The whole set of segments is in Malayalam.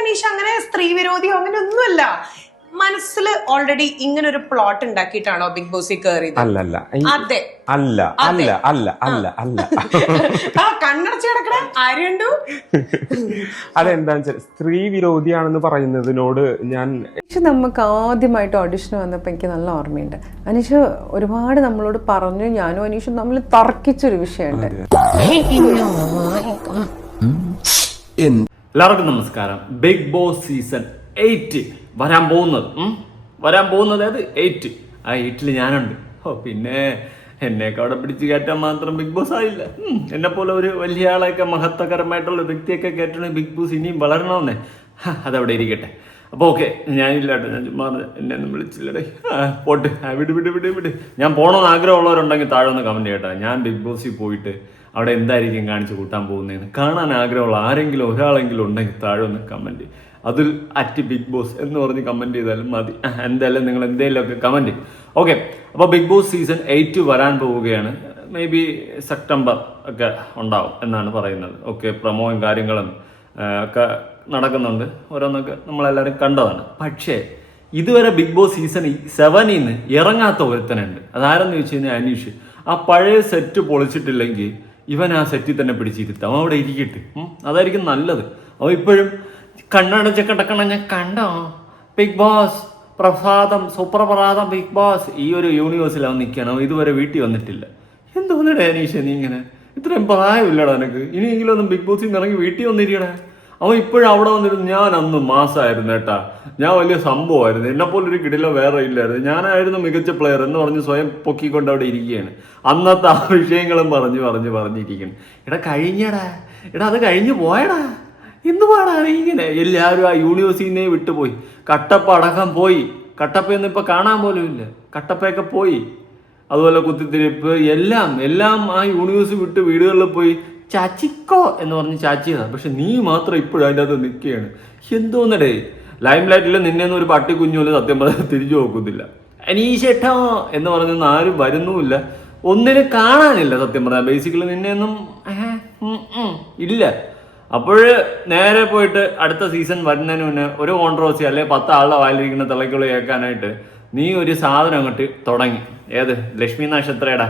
അനീഷ് അങ്ങനെ സ്ത്രീ വിരോധിയോ അങ്ങനെ ഒന്നുമല്ല. മനസ്സിൽ ഓൾറെഡി ഇങ്ങനെ ഒരു പ്ലോട്ട് ഉണ്ടാക്കിയിട്ടാണോ ബിഗ് ബോസിൽ കയറിയത്? അല്ലല്ല അതെ അല്ല അല്ല അല്ല അല്ല അല്ല ആ കണ്ണടച്ച് കിടക്കണ ആരുണ്ടു. അതെന്താന്ന് വെച്ചാൽ സ്ത്രീ വിരോധിയാണെന്ന് പറയുന്നതിനോട് ഞാൻ നമുക്ക് ആദ്യമായിട്ട് ഓഡിഷൻ വന്നപ്പോൾ എനിക്ക് നല്ല ഓർമ്മയുണ്ട്. അനീഷ് ഒരുപാട് നമ്മളോട് പറഞ്ഞു, ഞാനും അനീഷും തമ്മിൽ തർക്കിച്ചൊരു വിഷയമുണ്ട്. എല്ലാവർക്കും നമസ്കാരം. ബിഗ് ബോസ് സീസൺ 8 വരാൻ പോകുന്നത് അത് 8. ആ 8 ഞാനുണ്ട്. പിന്നെ എന്നെയൊക്കെ അവിടെ പിടിച്ച് കയറ്റാൻ മാത്രം ബിഗ് ബോസ് ആയില്ല. എന്നെ പോലെ ഒരു വലിയ ആളെയൊക്കെ മഹത്വകരമായിട്ടുള്ള വ്യക്തിയൊക്കെ കയറ്റണ ബിഗ് ബോസ് ഇനിയും വളരണമെന്നേ. അതവിടെ ഇരിക്കട്ടെ. അപ്പോൾ ഓക്കെ, ഞാനില്ലാട്ടെ, ഞാൻ ചുമ്മാ എന്നെ ഒന്നും വിളിച്ചില്ലടേ. പോട്ട് വിട്. ഞാൻ പോകണമെന്ന് ആഗ്രഹമുള്ളവരുണ്ടെങ്കിൽ താഴെ ഒന്ന് കമൻറ്റ് ചെയ്യട്ടെ. ഞാൻ ബിഗ് ബോസിൽ പോയിട്ട് അവിടെ എന്തായിരിക്കും കാണിച്ച് കൂട്ടാൻ പോകുന്നതെന്ന് കാണാൻ ആഗ്രഹമുള്ള ആരെങ്കിലും ഒരാളെങ്കിലും ഉണ്ടെങ്കിൽ താഴെ ഒന്ന് കമൻറ്റ്. അതിൽ @ബിഗ് ബോസ് എന്ന് പറഞ്ഞ് കമൻറ്റ് ചെയ്താലും മതി. എന്തായാലും നിങ്ങൾ എന്തെങ്കിലുമൊക്കെ കമൻറ്റ്. ഓക്കെ, അപ്പോൾ ബിഗ് ബോസ് സീസൺ 8 വരാൻ പോവുകയാണ്. മേ ബി സെപ്റ്റംബർ ഒക്കെ ഉണ്ടാവും എന്നാണ് പറയുന്നത്. ഓക്കെ, പ്രൊമോയും കാര്യങ്ങളും ഒക്കെ നടക്കുന്നുണ്ട്. ഓരോന്നൊക്കെ നമ്മളെല്ലാവരും കണ്ടതാണ്. പക്ഷേ ഇതുവരെ ബിഗ് ബോസ് സീസൺ 7 ഇറങ്ങാത്ത ഒരുത്തനുണ്ട്. അതാരെന്ന് ചോദിച്ചു കഴിഞ്ഞാൽ അനീഷ്. ആ പഴയ സെറ്റ് പൊളിച്ചിട്ടില്ലെങ്കിൽ ഇവൻ ആ സെറ്റിൽ തന്നെ പിടിച്ചിരുത്താം. അവിടെ ഇരിക്കട്ടെ, അതായിരിക്കും നല്ലത്. അവൻ ഇപ്പോഴും കണ്ണടച്ച് കിടക്കണം. ഞാൻ കണ്ടോ ബിഗ് ബോസ് പ്രസാദം, സുപ്രഭാതം ബിഗ് ബോസ്, ഈ ഒരു യൂണിവേഴ്സിൽ അവൻ നിൽക്കണം. അവൻ ഇതുവരെ വീട്ടിൽ വന്നിട്ടില്ല. എന്തോന്നടേ അനീഷ നീ ഇങ്ങനെ? ഇത്രയും പ്രായമില്ലടാ നിനക്ക്. ഇനിയെങ്കിലും ഒന്നും ബിഗ് ബോസിൽ നിന്ന് ഇറങ്ങി വീട്ടിൽ വന്നിരിക്കണേ. അവൻ ഇപ്പോഴും അവിടെ വന്നിരുന്നു. ഞാൻ അന്ന് മാസമായിരുന്നു കേട്ടാ, ഞാൻ വലിയ സംഭവമായിരുന്നു, എന്നെപ്പോലൊരു കിടിലോ വേറെ ഇല്ലായിരുന്നു, ഞാനായിരുന്നു മികച്ച പ്ലെയർ എന്ന് പറഞ്ഞ് സ്വയം പൊക്കിക്കൊണ്ട് അവിടെ ഇരിക്കുകയാണ്. അന്നത്തെ ആ വിഷയങ്ങളും പറഞ്ഞിരിക്കണം. കഴിഞ്ഞടാ, അത് കഴിഞ്ഞു പോയടാ. എന്തുപാടാണ് ഇങ്ങനെ? എല്ലാവരും ആ യൂണിവേഴ്സിറ്റിനെ വിട്ടുപോയി. കട്ടപ്പ അടക്കം പോയി. കട്ടപ്പയൊന്നും ഇപ്പം കാണാൻ പോലും ഇല്ല. കട്ടപ്പയൊക്കെ പോയി. അതുപോലെ കുത്തിത്തിരിപ്പ് എല്ലാം ആ യൂണിവേഴ്സിറ്റി വിട്ട് വീടുകളിൽ പോയി ചാച്ചിക്കോ എന്ന് പറഞ്ഞ് ചാച്ചിയതാണ്. പക്ഷെ നീ മാത്രം ഇപ്പോഴും അതിൻ്റെ അകത്ത് നിൽക്കുകയാണ്. എന്തോന്നടേ, ലൈം ലൈറ്റിൽ നിന്നെയൊന്നും ഒരു പട്ടി കുഞ്ഞുപോലെ സത്യം പറഞ്ഞാൽ തിരിച്ചു നോക്കുന്നില്ല. അനീഷേട്ടോ എന്ന് പറഞ്ഞൊന്നും ആരും വരുന്നുമില്ല. ഒന്നിനും കാണാനില്ല സത്യം പറഞ്ഞാൽ. ബേസിക്കലി നിന്നെയൊന്നും ഇല്ല. അപ്പോൾ നേരെ പോയിട്ട് അടുത്ത സീസൺ വരുന്നതിന് മുന്നേ ഒരു കോൺട്രവേഴ്സി അല്ലെ 10 ആളുടെ വായിലിരിക്കുന്ന തിളക്കുകൾ കേൾക്കാനായിട്ട് നീ ഒരു സാധനം അങ്ങോട്ട് തുടങ്ങി. ഏത് ലക്ഷ്മി നക്ഷത്രയുടെ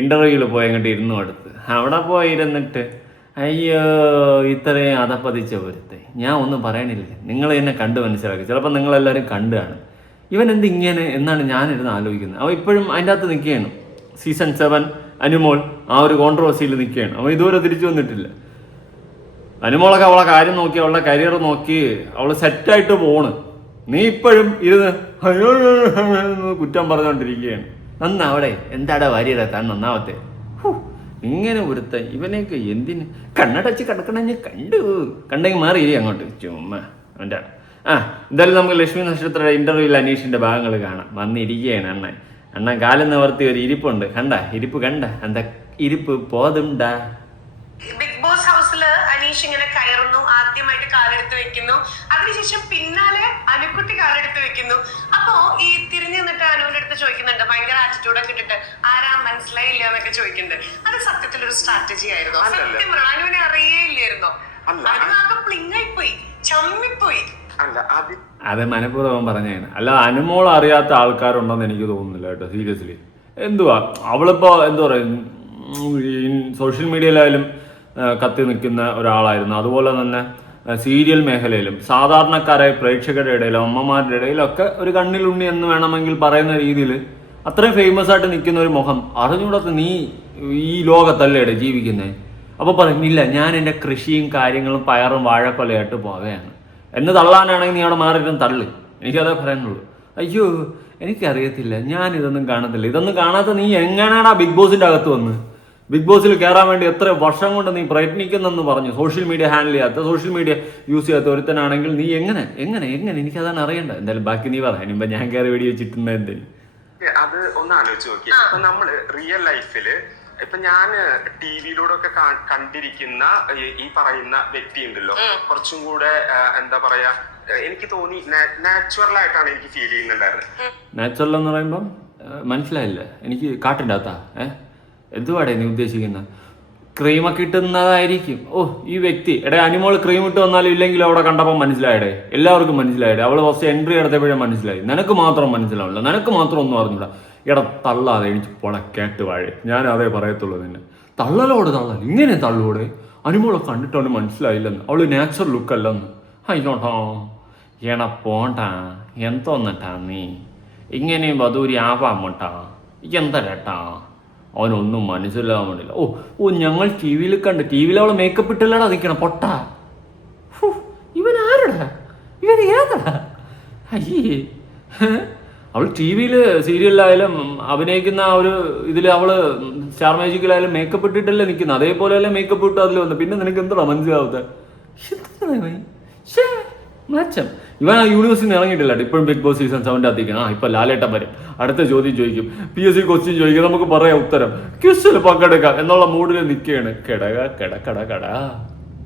ഇന്റർവ്യൂവിൽ പോയി അങ്ങോട്ട് ഇരുന്നു അടുത്ത്. അവിടെ പോയിരുന്നിട്ട് അയ്യോ ഇത്രയും അതപ്പതിച്ച പോരത്തെ. ഞാൻ ഒന്നും പറയണില്ല, നിങ്ങൾ എന്നെ കണ്ട് മനസ്സിലാക്കി. ചിലപ്പോൾ നിങ്ങളെല്ലാവരും കണ്ടാണ്. ഇവൻ എന്ത് ഇങ്ങനെ എന്നാണ് ഞാനിരുന്ന് ആലോചിക്കുന്നത്. അവൻ ഇപ്പോഴും അതിൻ്റെ അകത്ത് നിൽക്കുകയാണ്. സീസൺ 7 അനുമോൾ ആ ഒരു കോൺട്രവേഴ്സിയിൽ നിൽക്കുകയാണ്. അവൻ ഇതുവരെ തിരിച്ചു വന്നിട്ടില്ല. അനുമോളൊക്കെ അവളെ കാര്യം നോക്കി, അവളുടെ കരിയർ നോക്കി അവൾ സെറ്റായിട്ട് പോണ്. നീ ഇപ്പോഴും ഇരുന്ന് കുറ്റം പറഞ്ഞുകൊണ്ടിരിക്കുകയാണ്. നന്നാവടെ, എന്താടാ വാര്യടാ താൻ നന്നാവത്തെ. ഇങ്ങനെ ഒരുത്ത ഇവനെയൊക്കെ എന്തിന് കണ്ണടച്ച് കിടക്കണ കണ്ടെങ്കിൽ മാറിയിരി അങ്ങോട്ട് ചുമ്മാ അവൻ്റെ. എന്തായാലും നമുക്ക് ലക്ഷ്മി നക്ഷത്രയുടെ ഇന്റർവ്യൂവിൽ അനീഷിന്റെ ഭാഗങ്ങൾ കാണാം. വന്നിരിക്കുകയാണ് അണ്ണൻ കാലം നിവർത്തി ഒരു ഇരിപ്പുണ്ട്. ഇരിപ്പ് കണ്ട എന്താ ഇരിപ്പ് പോതുണ്ടാ. ബിഗ് ബോസ് ഹൗസില് അനീഷ് ഇങ്ങനെ കയറുന്നു, ആദ്യമായിട്ട് കാലെടുത്ത് വെക്കുന്നു, അതിനുശേഷം പിന്നാലെ അനുക്കുട്ടി കാലെടുത്ത് വെക്കുന്നു. അപ്പോ ഈ തിരിഞ്ഞു നിന്നിട്ട് അനുവിന്റെ അടുത്ത് ചോദിക്കുന്നുണ്ട്, ഭയങ്കര ആറ്റിറ്റ്യൂഡൊക്കെ ഇട്ടിട്ട് ആരാ മനസ്സിലായില്ല എന്നൊക്കെ ചോദിക്കുന്നുണ്ട്. അത് സത്യത്തിൽ ഒരു സ്ട്രാറ്റജി ആയിരുന്നോ? സത്യം പറഞ്ഞു അനുവിനെ അറിയേയില്ലായിരുന്നോ? അനുവാകെ പ്ലിങ്ങായി പോയി, ചമ്മിപ്പോയി. അത് മനഃപൂർവ്വം പറഞ്ഞാണ്. അല്ല അനുമോൾ അറിയാത്ത ആൾക്കാരുണ്ടെന്ന് എനിക്ക് തോന്നുന്നില്ല കേട്ടോ, സീരിയസ്ലി. എന്തുവാ അവളിപ്പോ എന്താ പറയുക, സോഷ്യൽ മീഡിയയിലായാലും കത്തി നിൽക്കുന്ന ഒരാളായിരുന്നു. അതുപോലെ തന്നെ സീരിയൽ മേഖലയിലും സാധാരണക്കാരായ പ്രേക്ഷകരുടെ ഇടയിലും അമ്മമാരുടെ ഇടയിലൊക്കെ ഒരു കണ്ണിലുണ്ണി എന്ന് വേണമെങ്കിൽ പറയുന്ന രീതിയിൽ അത്രയും ഫേമസ് ആയിട്ട് നിൽക്കുന്ന ഒരു മുഖം അറിഞ്ഞൂടത്ത് നീ ഈ ലോകത്തല്ലേടെ ജീവിക്കുന്നത്. അപ്പോൾ പറയുന്നില്ല, ഞാൻ എൻ്റെ കൃഷിയും കാര്യങ്ങളും പയറും വാഴക്കൊലയായിട്ട് പോവുകയാണ് എന്ന് തള്ളാനാണെങ്കിൽ നീ അവിടെ മാറിയിട്ടും തള്ളു. എനിക്കതേ പറയാനുള്ളൂ. അയ്യോ എനിക്കറിയത്തില്ല, ഞാനിതൊന്നും കാണത്തില്ല. ഇതൊന്നും കാണാത്ത നീ എങ്ങനെയാണാ ബിഗ് ബോസിൻ്റെ അകത്ത് വന്ന് ബിഗ് ബോസിൽ കയറാൻ വേണ്ടി എത്ര വർഷം കൊണ്ട് നീ പ്രയത്നിക്കുന്നെന്ന് പറഞ്ഞു. സോഷ്യൽ മീഡിയ ഹാൻഡിൽ ചെയ്യാത്ത, സോഷ്യൽ മീഡിയ യൂസ് ചെയ്യാത്ത ഒരുത്തനാണെങ്കിൽ നീ എങ്ങനെ എനിക്കതാണ് അറിയണ്ട. എന്തായാലും ബാക്കി നീ പറയാം. ഇനിയിപ്പോൾ ഞാൻ കയറി വെടി വെച്ചിട്ടുണ്ട എന്തെങ്കിലും. അത് ഒന്ന് ആലോചിച്ച് നോക്കി. ഇപ്പൊ നമ്മള് റിയൽ ലൈഫില് ഇപ്പൊ ഞാൻ ടി വിയിലൂടെ ഒക്കെ കണ്ടിരിക്കുന്ന ഈ പറയുന്ന വ്യക്തി ഉണ്ടല്ലോ, കുറച്ചും കൂടെ എന്താ പറയാ, എനിക്ക് തോന്നി നാച്ചുറൽ ആയിട്ടാണ് എനിക്ക് ഫീൽ ചെയ്യുന്നുണ്ടായിരുന്നത്. നാച്ചുറൽ എന്ന് പറയുമ്പം മനസ്സിലായില്ല എനിക്ക്. കാട്ടിൻ്റെ അകത്താ എന്തുവാടേ നീ ഉദ്ദേശിക്കുന്ന? ക്രീമൊക്കെ ഇട്ടുന്നതായിരിക്കും. ഓ ഈ വ്യക്തി എടേ അനിമോൾ ക്രീം ഇട്ട് വന്നാലും ഇല്ലെങ്കിലും അവിടെ കണ്ടപ്പോൾ മനസ്സിലായടേ, എല്ലാവർക്കും മനസ്സിലായടേ. അവള് ഫസ്റ്റ് എൻട്രി എടുത്തപ്പോഴേ മനസ്സിലായി. നിനക്ക് മാത്രം മനസ്സിലാവില്ല, നിനക്ക് മാത്രം ഒന്നും അറിഞ്ഞൂടാ. എടാ തള്ളാതെ എനിക്ക് കേട്ട് വാഴേ, ഞാൻ അതേ പറയത്തുള്ളൂ നിന്നെ. തള്ളലോട് തള്ളൽ, ഇങ്ങനെ തള്ളൂടെ. അനിമോളെ കണ്ടിട്ടോണ്ട് മനസ്സിലായില്ലെന്ന്, അവള് നാച്ചുറൽ ലുക്ക് അല്ലെന്ന്. ആയിക്കോട്ടോ എടാ പോട്ടാ, എന്തോന്നിട്ടാ നീ ഇങ്ങനെയും വധൂരി ആവാമട്ടാ, എന്തരട്ടാ. അവനൊന്നും മനസ്സിലാവാൻ വേണ്ടില്ല. ഓ ഞങ്ങൾ ടി വിയിൽ കണ്ട്, ടി വിയിൽ അവളെ മേക്കപ്പ് ഇട്ടല്ലടാ നിൽക്കണം പൊട്ടാ. ഇവൻ ആരടാ, ഇവൻ ഏതാ? അയ്യേ, അവൾ ടി വിയിൽ സീരിയലിലായാലും അഭിനയിക്കുന്ന ആ ഒരു ഇതിൽ അവള് സ്റ്റാർ മാജിക്കിലായാലും മേക്കപ്പ് ഇട്ടിട്ടല്ലേ നിൽക്കുന്നത്, അതേപോലെ അല്ലേ മേക്കപ്പ് ഇട്ട് അതിൽ വന്നത്. പിന്നെ നിനക്ക് എന്താ മനസ്സിലാവാത്ത? മാച്ചം ഇവൻ ആ യൂണിവേഴ്സിൽ നിന്ന് ഇറങ്ങിയിട്ടില്ല. ഇപ്പോഴും ബിഗ് ബോസ് സീസൺ 7 അകത്തേക്കാണ്. ഇപ്പൊ ലാലേട്ടൻ വരും, അടുത്ത ചോദ്യം ചോദിക്കും, PSC ക്വസ്റ്റ്യൻ ചോദിക്കും, നമുക്ക് പറയാം ഉത്തരം, ക്വിസിൽ പങ്കെടുക്കാം എന്നുള്ള മൂഡിൽ നിൽക്കുകയാണ്.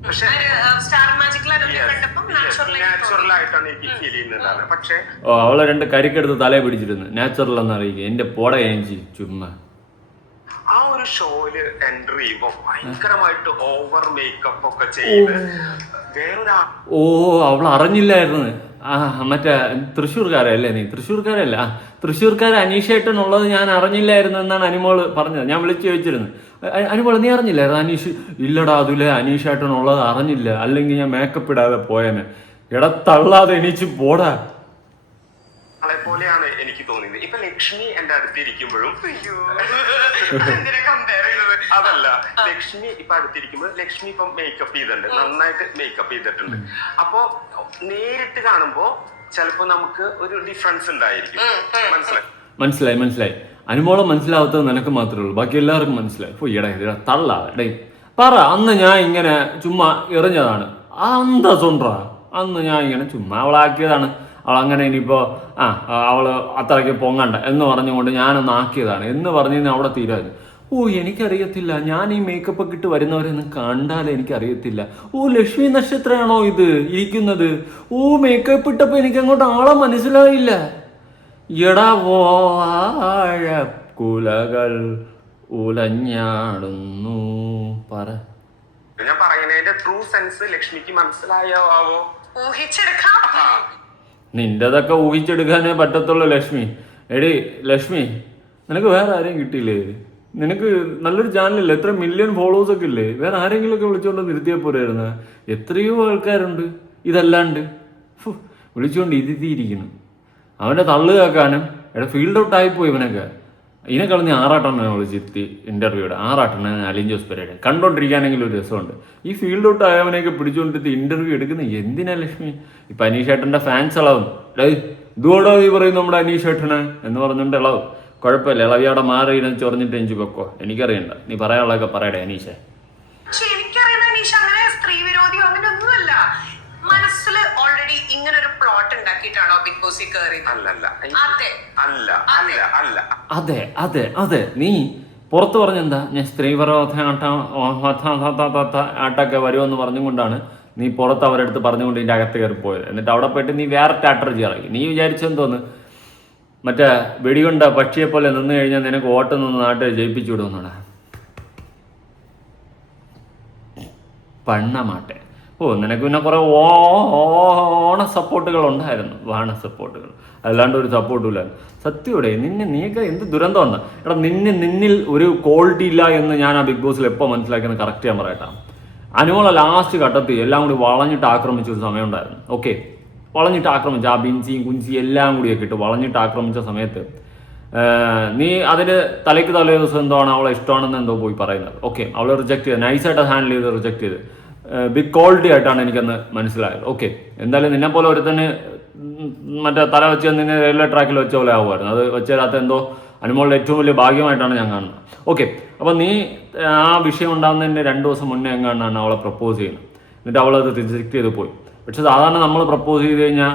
പക്ഷെ സ്റ്റാർ മാജിക്കിൽ കണ്ടപ്പോൾ നാച്ചുറൽ ആയിട്ടാണ് എനിക്ക് ഫീൽ ചെയ്യുന്നത്. പക്ഷെ അവളെ 2 കരിക്കെടുത്ത് തലയെ പിടിച്ചിരുന്നു, നാച്ചുറൽ എന്നറിയിക്കുക. എന്റെ പോട ഏഞ്ചി ചുമ്മാ. ആ ഒരു ഷോയില് എൻട്രി ചെയ്യുമ്പോ ഭയങ്കരമായിട്ട് ഓവർ മേക്കപ്പ് ഒക്കെ ചെയ്ത് വേറൊരാ അവൾ അറിഞ്ഞില്ലായിരുന്നു. മറ്റേ തൃശ്ശൂർക്കാരല്ലേ നീ? തൃശ്ശൂർക്കാരല്ല, തൃശ്ശൂർക്കാർ അനീഷേട്ടനുള്ളത് ഞാൻ അറിഞ്ഞില്ലായിരുന്നു എന്നാണ് അനിമോള് പറഞ്ഞത്. ഞാൻ വിളിച്ചു ചോദിച്ചിരുന്നു, അനിമോള് നീ അറിഞ്ഞില്ലായിരുന്നു അനീഷ്? ഇല്ലടാ അതിലെ അനീഷേട്ടനുള്ളത് അറിഞ്ഞില്ല, അല്ലെങ്കിൽ ഞാൻ മേക്കപ്പ് ഇടാതെ പോയേനെ. തള്ളാതെ എണീച്ച് പോടാ. ളെ പോലെയാണ് എനിക്ക് തോന്നിയത്. ഇപ്പൊ ലക്ഷ്മി എന്റെ അടുത്തിരിക്കുമ്പോഴും അതല്ല, ലക്ഷ്മി ഇപ്പൊ അടുത്തിരിക്കുമ്പോൾ ലക്ഷ്മി ഇപ്പം മേക്കപ്പ് ചെയ്തിട്ടുണ്ട്, നന്നായിട്ട് മേക്കപ്പ് ചെയ്തിട്ടുണ്ട്. അപ്പൊ നേരിട്ട് കാണുമ്പോ ചിലപ്പോ നമുക്ക് ഒരു ഡിഫറൻസ് ഉണ്ടായിരിക്കും. മനസ്സിലായി. അനുമോളം മനസ്സിലാവാത്തത് നിനക്ക് മാത്രമേ ഉള്ളൂ, ബാക്കി എല്ലാവർക്കും മനസ്സിലായി. ഇടാ തള്ളാതെ പറ. അന്ന് ഞാൻ ഇങ്ങനെ ചുമ്മാ എറിഞ്ഞതാണ്, അന്തസ്സുണ്ടാ. അന്ന് ഞാൻ ഇങ്ങനെ ചുമ്മാ അവളാക്കിയതാണ്. അവളങ്ങനെ ഇനിയിപ്പോൾ അവള് അത്രയ്ക്ക് പൊങ്ങണ്ട എന്ന് പറഞ്ഞുകൊണ്ട് ഞാനൊന്ന് ആക്കിയതാണ് എന്ന് പറഞ്ഞു അവിടെ തീരായിരുന്നു. എനിക്കറിയത്തില്ല, ഞാൻ ഈ മേക്കപ്പ് ഒക്കെ ഇട്ട് വരുന്നവരെയൊന്നും കണ്ടാലേ എനിക്കറിയത്തില്ല. ലക്ഷ്മി നക്ഷത്രമാണോ ഇത് ഇരിക്കുന്നത്? മേക്കപ്പ് ഇട്ടപ്പോൾ എനിക്ക് അങ്ങോട്ട് ആളെ മനസ്സിലായില്ല. കുലകൾ ഉലഞ്ഞാടുന്നു. പറ, ഞാൻ പറയുന്നതിന്റെ ട്രൂ സെൻസ് ലക്ഷ്മിക്ക് മനസ്സിലായോ? നിന്റെതൊക്കെ ഊഹിച്ചെടുക്കാനേ പറ്റത്തുള്ളൂ ലക്ഷ്മി. എടി ലക്ഷ്മി, നിനക്ക് വേറെ ആരെയും കിട്ടിയില്ലേ? നിനക്ക് നല്ലൊരു ചാനലില്ലേ, എത്ര മില്യൺ ഫോളോവേഴ്സ് ഒക്കെ ഇല്ലേ? വേറെ ആരെങ്കിലും ഒക്കെ വിളിച്ചുകൊണ്ട് നിർത്തിയാൽ പോരായിരുന്നു. എത്രയോ ആൾക്കാരുണ്ട് ഇതല്ലാണ്ട്. വിളിച്ചുകൊണ്ട് ഇരുത്തിയിരിക്കുന്നു. അവൻ്റെ തള്ളു കേൾക്കാനും ഫീൽഡ് ഔട്ട് ആയിപ്പോയി ഇവനൊക്കെ. ഇതിനേക്കാൾ നീ ആറാട്ടെണ്ണ വിളിച്ചിരുത്തി ഇന്റർവ്യൂടെ, ആറാട്ടെണ്ണ അലിൻ ജോസ് പെരേര കണ്ടോണ്ടിരിക്കാനെങ്കിലും ഒരു രസമുണ്ട്. ഈ ഫീൽഡ് ഔട്ട് ആയവനെയൊക്കെ പിടിച്ചുകൊണ്ടിരുത്തി ഇന്റർവ്യൂ എടുക്കുന്ന എന്തിനാ ലക്ഷ്മി? ഇപ്പൊ അനീഷേട്ടന്റെ ഫാൻസ് ഇളവും. ഇതുകൊണ്ടോ നീ പറയും നമ്മുടെ അനീഷേട്ടന് എന്ന് പറഞ്ഞുകൊണ്ട് ഇളവും. കുഴപ്പമില്ല, ഇളവിയോടെ മാറി ചൊറിഞ്ഞിട്ട് എഞ്ചു വെക്കോ, എനിക്കറിയണ്ട. നീ പറയാനുള്ളതൊക്കെ പറയടേ അനീഷേ. എനിക്കറിയുന്ന അനീഷ അങ്ങനെ സ്ത്രീ വിരോധിയോ അങ്ങനെ ഒന്നുമല്ല. മനസ്സിൽ ഓൾറെഡി ഇങ്ങനെ ഒരു പ്ലോട്ട് ഉണ്ടാക്കിയിട്ടാണോ ബിഗ് ബോസിൽ കയറിയത്? അതെ. നീ പുറത്ത് പറഞ്ഞെന്താ ഞാൻ ആട്ടൊക്കെ വരുമെന്ന് പറഞ്ഞുകൊണ്ടാണ് നീ പുറത്ത് അവരുടെ അടുത്ത് പറഞ്ഞുകൊണ്ട് ഇതിൻ്റെ അകത്ത് കയറി പോയത്. എന്നിട്ട് അവിടെ പോയിട്ട് നീ വേറെ സ്ട്രാറ്റജി ഇറങ്ങി. നീ വിചാരിച്ചെന്തോന്ന്, മറ്റേ വെടികൊണ്ട പക്ഷിയെ പോലെ നിന്ന് കഴിഞ്ഞാൽ നിനക്ക് ഓട്ടം നിന്ന് നാട്ടിൽ ജയിപ്പിച്ചു വിടുമെന്നാണ്. പണ്ണമാട്ടെ. നിനക്ക് പിന്നെ കുറെ ഓണ സപ്പോർട്ടുകൾ ഉണ്ടായിരുന്നു, വാണ സപ്പോർട്ടുകൾ, അല്ലാണ്ട് ഒരു സപ്പോർട്ടും ഇല്ലായിരുന്നു. സത്യോടെ നീയൊക്കെ എന്ത് ദുരന്തമാണ്. നിന്നിൽ ഒരു ക്വാളിറ്റി ഇല്ല എന്ന് ഞാൻ ആ ബിഗ് ബോസിൽ എപ്പോൾ മനസ്സിലാക്കിയെന്ന് കറക്റ്റ് ഞാൻ പറയട്ടാ. അനുമോളെ ലാസ്റ്റ് ഘട്ടത്തിൽ എല്ലാം കൂടി വളഞ്ഞിട്ട് ആക്രമിച്ച ഒരു സമയം ഉണ്ടായിരുന്നു. ഓക്കെ, വളഞ്ഞിട്ട് ആക്രമിച്ച ആ ബിൻസിയും കുൻസിയും എല്ലാം കൂടിയൊക്കെ ഇട്ട് വളഞ്ഞിട്ട് ആക്രമിച്ച സമയത്ത് നീ അതിന് തലയ്ക്ക് തലേ ദിവസം എന്താണ് അവളെ ഇഷ്ടമാണെന്ന് എന്തോ പോയി പറയുന്നത്. ഓക്കെ, അവളെ റിജക്ട് ചെയ്ത് നൈസായിട്ട് ഹാൻഡിൽ ചെയ്ത് റിജക്ട് ചെയ്ത് ബിഗ് ക്വാളിറ്റി ആയിട്ടാണ് എനിക്കന്ന് മനസ്സിലായത്. ഓക്കെ, എന്തായാലും നിന്നെ പോലെ ഒരുത്തന്നെ മറ്റേ തല വെച്ച് നിന്നെ റെയിൽവേ ട്രാക്കിൽ വെച്ച പോലെ ആവുമായിരുന്നു. അത് വെച്ചതിനകത്ത് എന്തോ അനുമോളുടെ ഏറ്റവും വലിയ ഭാഗ്യമായിട്ടാണ് ഞാൻ കാണുന്നത്. ഓക്കെ, അപ്പം നീ ആ വിഷയം ഉണ്ടാകുന്നതിൻ്റെ 2 ദിവസം മുന്നേ എങ്ങാണ്ടാണ് അവളെ പ്രപ്പോസ് ചെയ്യുന്നത്. എന്നിട്ട് അവളത് റിജക്ട് ചെയ്ത് പോയി. പക്ഷെ സാധാരണ നമ്മൾ പ്രപ്പോസ് ചെയ്ത് കഴിഞ്ഞാൽ